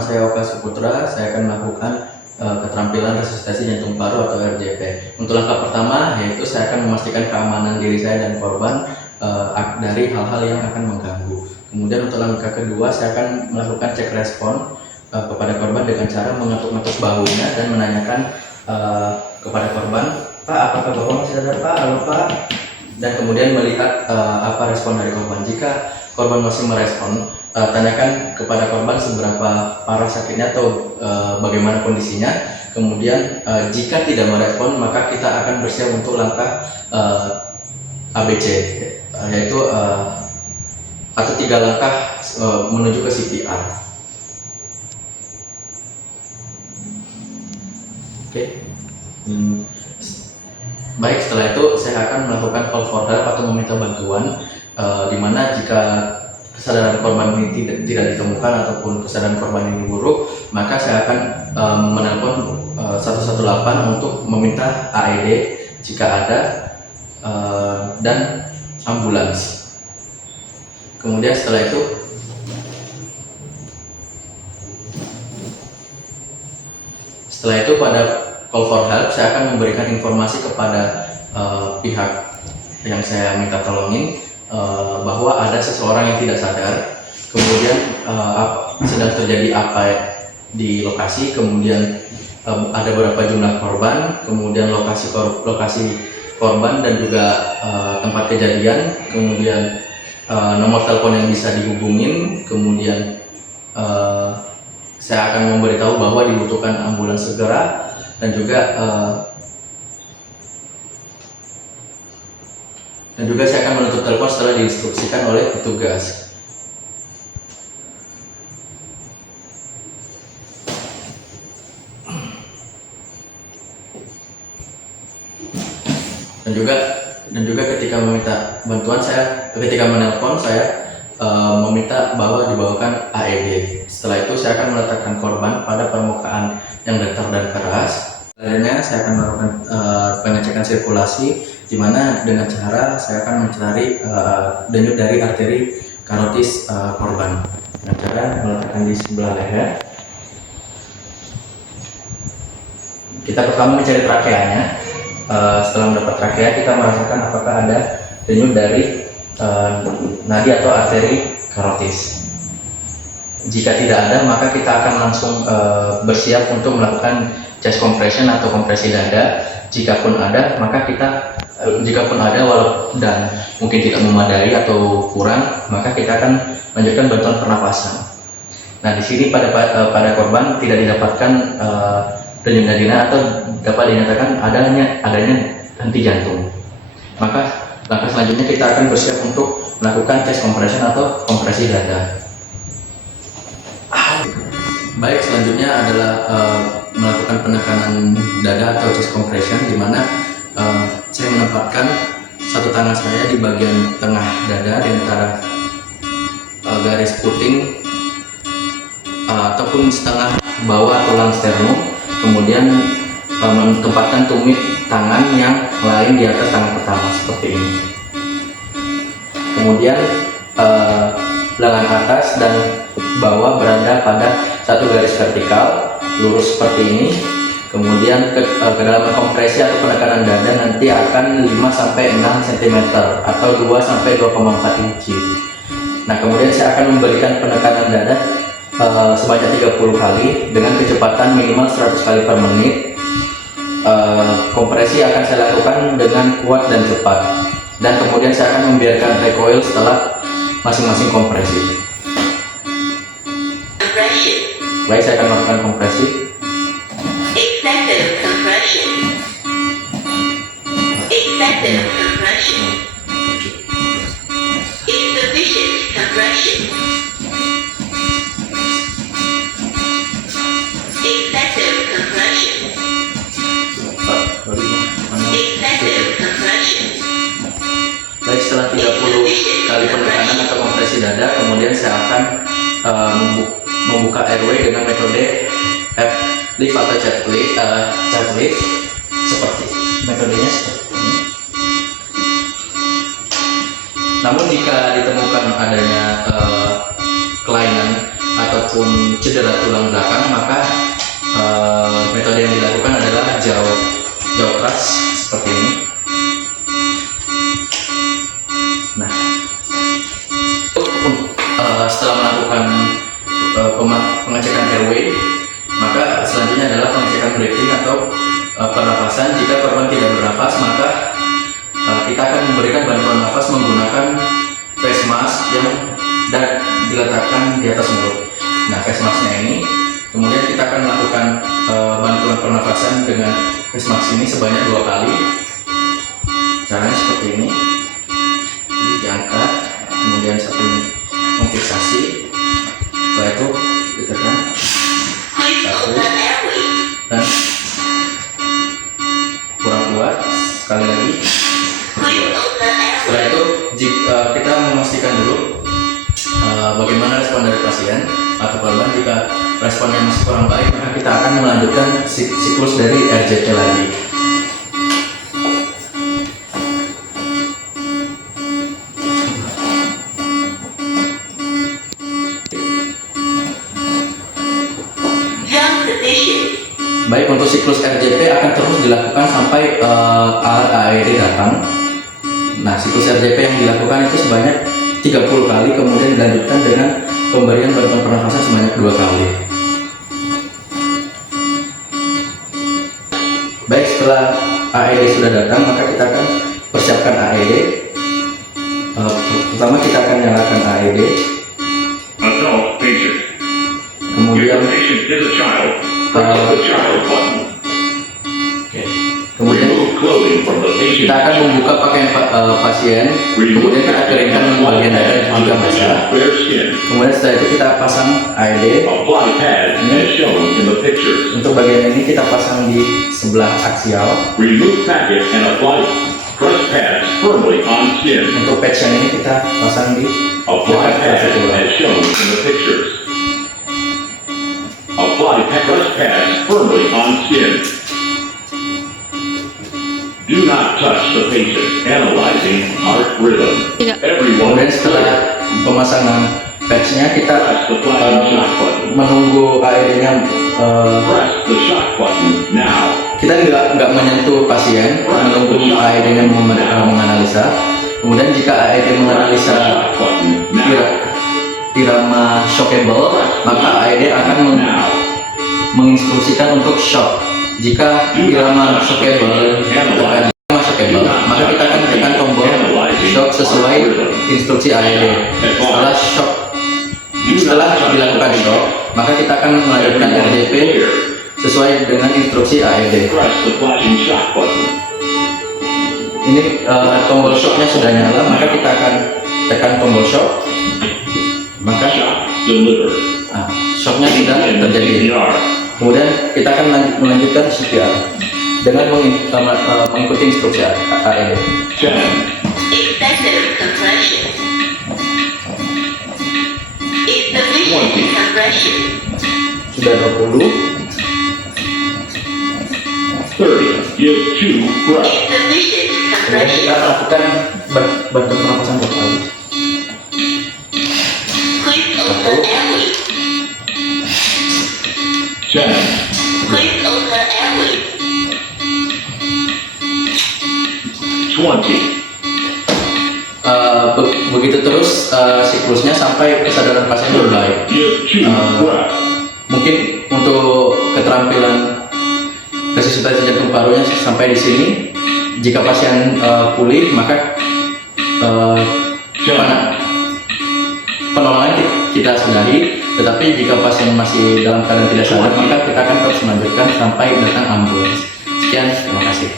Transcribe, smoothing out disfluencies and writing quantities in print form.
nama saya Oka Suputra. Saya akan melakukan keterampilan resusitasi jantung paru atau RJP. Untuk langkah pertama yaitu saya akan memastikan keamanan diri saya dan korban dari hal-hal yang akan mengganggu. Kemudian untuk langkah kedua saya akan melakukan cek respon kepada korban dengan cara mengetuk-ngetuk bahunya dan menanyakan kepada korban, "Pak, apakah Bapak masih sadar, Pak? Halo, Pak?" Dan kemudian melihat apa respon dari korban. Jika korban masih merespon, tanyakan kepada korban seberapa parah sakitnya atau bagaimana kondisinya. Kemudian jika tidak merespon, maka kita akan bersiap untuk langkah ABC, yaitu atau 3 langkah menuju ke CPR. Oke. Baik, setelah itu saya akan melakukan call for help atau meminta bantuan, di mana jika kesadaran korban ini tidak ditemukan ataupun kesadaran korban ini buruk, maka saya akan menelpon 118 untuk meminta AED jika ada dan ambulans. Kemudian setelah itu pada call for help saya akan memberikan informasi kepada pihak yang saya minta tolongin bahwa ada seseorang yang tidak sadar, kemudian sedang terjadi apa di lokasi, kemudian ada berapa jumlah korban, kemudian lokasi korban dan juga tempat kejadian, kemudian nomor telepon yang bisa dihubungin, kemudian saya akan memberitahu bahwa dibutuhkan ambulans segera, dan juga saya akan menutup telepon setelah diinstruksikan oleh petugas. Dan juga ketika meminta bantuan ketika menelpon saya meminta bahwa dibawakan AED. Setelah itu saya akan meletakkan korban pada permukaan yang datar dan keras. Selanjutnya saya akan melakukan pengecekan sirkulasi, di mana dengan cara saya akan mencari denyut dari arteri karotis korban dengan cara meletakkan di sebelah leher. Kita pertama mencari trakeanya. Setelah mendapat trakea, kita merasakan apakah ada denyut dari nadi atau arteri karotis. Jika tidak ada, maka kita akan langsung bersiap untuk melakukan chest compression atau kompresi dada. Jikapun ada, dan mungkin tidak memadai atau kurang, maka kita akan lanjutkan bantuan pernapasan. Nah, di sini pada korban tidak didapatkan denyut nadinya atau dapat dinyatakan adanya henti jantung. Maka langkah selanjutnya kita akan bersiap untuk melakukan chest compression atau kompresi dada. Baik, selanjutnya adalah melakukan penekanan dada atau chest compression, di mana saya menempatkan satu tangan saya di bagian tengah dada di antara garis puting ataupun setengah bawah tulang sternum, kemudian menempatkan tumit tangan yang lain di atas tangan pertama seperti ini. Kemudian lengan atas dan bawah berada pada satu garis vertikal lurus seperti ini. Kemudian kedalaman kompresi atau penekanan dada nanti akan 5-6 cm atau 2-2,4 inci. Nah, kemudian saya akan memberikan penekanan dada sebanyak 30 kali dengan kecepatan minimal 100 kali per menit. Kompresi akan saya lakukan dengan kuat dan cepat, dan kemudian saya akan membiarkan recoil setelah masing-masing kompresi. Baik, saya akan melakukan kompresi. Excessive compression. Excessive compression. Insufficient compression. Excessive compression. Excessive compression. Baik, setelah 30 kali penekanan atau kompresi dada, kemudian saya akan membuka airway dengan metode F-lift atau chest lift, seperti metodenya seperti ini. Namun jika ditemukan adanya kelainan ataupun cedera tulang belakang, maka metode yang dilakukan adalah jaw thrust seperti ini. Nah, setelah melakukan pengecekan airway, maka selanjutnya adalah pengecekan breathing atau pernafasan. Jika korban tidak bernafas, maka kita akan memberikan bantuan nafas menggunakan face mask yang diletakkan di atas mulut. Nah, face masknya ini, kemudian kita akan melakukan bantuan pernafasan dengan face mask ini sebanyak 2 kali. Caranya seperti ini. Jadi diangkat, kemudian satunya memfiksasi, setelah itu ditekan satu dan kurang kuat, sekali lagi. Setelah itu kita memastikan dulu bagaimana respon dari pasien atau korban. Jika responnya masih kurang baik, maka kita akan melanjutkan siklus dari RJP lagi. Baik, untuk siklus RJP akan terus dilakukan sampai alat AED datang. Nah, siklus RJP yang dilakukan itu sebanyak 30 kali, kemudian dilanjutkan dengan pemberian bantuan pernafasan sebanyak 2 kali. Baik, setelah AED sudah datang, maka kita akan persiapkan AED. Pertama kita akan nyalakan AED. Adult patient. Kemudian If the patient is a child, press the child button. kemudian Remove clothing from the patient. kita akan membuka pakaian pasien, kemudian kita keringkan bagian dada jika basah. Bare skin. Kemudian setelah itu kita pasang AED. Apply pad as shown in the pictures. Untuk bagian ini kita pasang di sebelah aksial. Remove packet and apply. Press pads firmly on skin. Untuk patch yang ini kita pasang di Apply dekat pad fascikula. as shown in the pictures. Apply press pads firmly on skin. Do not touch the patient. Analyzing heart rhythm. Everyone Kemudian setelah pemasangan patchnya kita press the flashing shock button. menunggu AED-nya. Press the shock button now. Kita nggak menyentuh pasien, menunggu AED-nya menganalisa. Kemudian jika AED menganalisa Shock button now. irama shockable, maka AED akan menginstruksikan untuk shock. Jika irama shockable maka kita akan tekan tombol shock sesuai instruksi AED. Setelah dilakukan shock, maka kita akan melanjutkan RJP sesuai dengan instruksi AED. Press the flashing shock button. Ini tombol shocknya sudah nyala, maka kita akan tekan tombol shock. Maka Shock delivered. shocknya sudah Begin terjadi. CPR. Kemudian kita akan melanjutkan CPR dengan mengikuti instruksi AED. 10, Excessive compression. Insufficient compression. Sudah 20. 30. Give 2 breaths. Insufficient Kemudian compression. kita lakukan bantuan pernapasan 2 kali. Quick over airway. 10, Quick over airway. 20. Begitu terus siklusnya sampai kesadaran pasien membaik. Give 2 breaths. Mungkin untuk keterampilan resusitasi jantung parunya sampai di sini. Jika pasien pulih, maka penolongan kita sudahi. Tetapi jika pasien masih dalam keadaan tidak sadar, maka kita akan terus melanjutkan sampai datang ambulans. Sekian, terima kasih.